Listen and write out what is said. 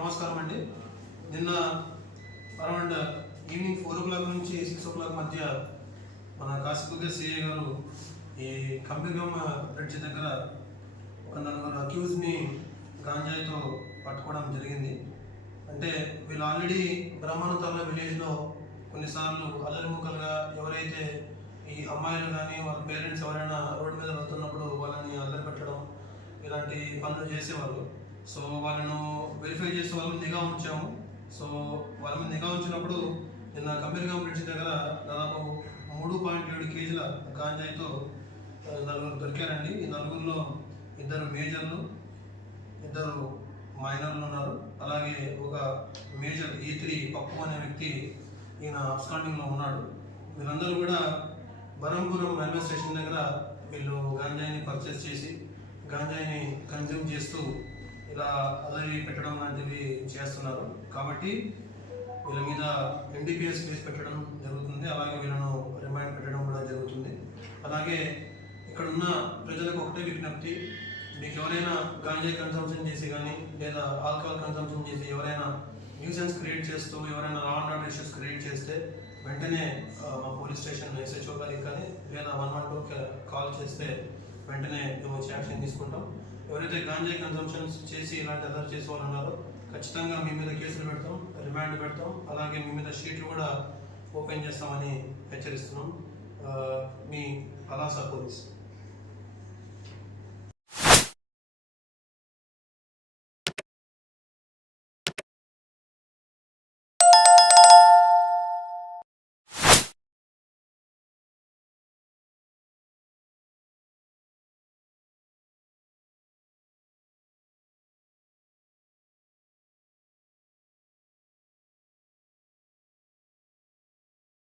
నమస్కారం అండి. నిన్న around evening four o'clock నుంచి సిక్స్ ఓ క్లాక్ మధ్య మన కాశీపుగ్గ సీఏ గారు ఈ కంపెనీ బ్రిడ్జ్ దగ్గర ఒక నలుగురు అక్యూజ్ని గాంజాయితో పట్టుకోవడం జరిగింది. అంటే వీళ్ళు ఆల్రెడీ బ్రహ్మానంతర విలేజ్లో కొన్నిసార్లు అల్లరిముక్కలుగా ఎవరైతే ఈ అమ్మాయిలు కానీ వాళ్ళ పేరెంట్స్ ఎవరైనా రోడ్డు మీద వెళ్తున్నప్పుడు వాళ్ళని అల్లరి పెట్టడం ఇలాంటి పనులు చేసేవాళ్ళు. సో వాళ్ళను వెరిఫై చేసే వాళ్ళు నిఘా ఉంచాము. సో వాళ్ళ మీద నిఘా ఉంచినప్పుడు నిన్న కంపెనీగా బ్రిడ్జ్ దగ్గర దాదాపు మూడు పాయింట్ ఏడు కేజీల గాంజాయితో నలుగురు దొరికారండి. ఈ నలుగురిలో ఇద్దరు మేజర్లు ఇద్దరు మైనర్లు ఉన్నారు. అలాగే ఒక మేజర్ ఈ త్రీ పప్పు అనే వ్యక్తి ఈయన అబ్స్కాండింగ్లో ఉన్నాడు. వీళ్ళందరూ కూడా బరంపురం రైల్వే స్టేషన్ దగ్గర వీళ్ళు గాంజాయిని పర్చేస్ చేసి గాంజాయిని కన్జ్యూమ్ చేస్తూ ఇలా అదరి పెట్టడం లాంటివి చేస్తున్నారు. కాబట్టి వీళ్ళ మీద ఎన్డీపీఎస్ కేసు పెట్టడం జరుగుతుంది. అలాగే వీళ్ళను రిమైండ్ పెట్టడం కూడా జరుగుతుంది. అలాగే ఇక్కడ ఉన్న ప్రజలకు ఒకటే విజ్ఞప్తి. మీకు ఎవరైనా గాంజాయి కన్సంప్షన్ చేసి కానీ లేదా ఆల్కహాల్ కన్సంప్షన్ చేసి ఎవరైనా న్యూసెన్స్ క్రియేట్ చేస్తూ ఎవరైనా law and order issues create చేస్తే వెంటనే మా పోలీస్ స్టేషన్ ఎస్హెచ్ఓ గారికి కానీ లేదా వన్ వన్ టూకి కాల్ చేస్తే వెంటనే వచ్చి యాక్షన్ తీసుకుంటాం. ఎవరైతే గాంజాయి కన్సంప్షన్స్ చేసి ఇలాంటి అదర్ చేసే ఉన్నారో ఖచ్చితంగా మీ మీద కేసులు పెడతాం రిమాండ్ పెడతాం. అలాగే మీ మీద షీట్లు కూడా ఓపెన్ చేస్తామని హెచ్చరిస్తున్నాం. మీ పలాస పోలీస్.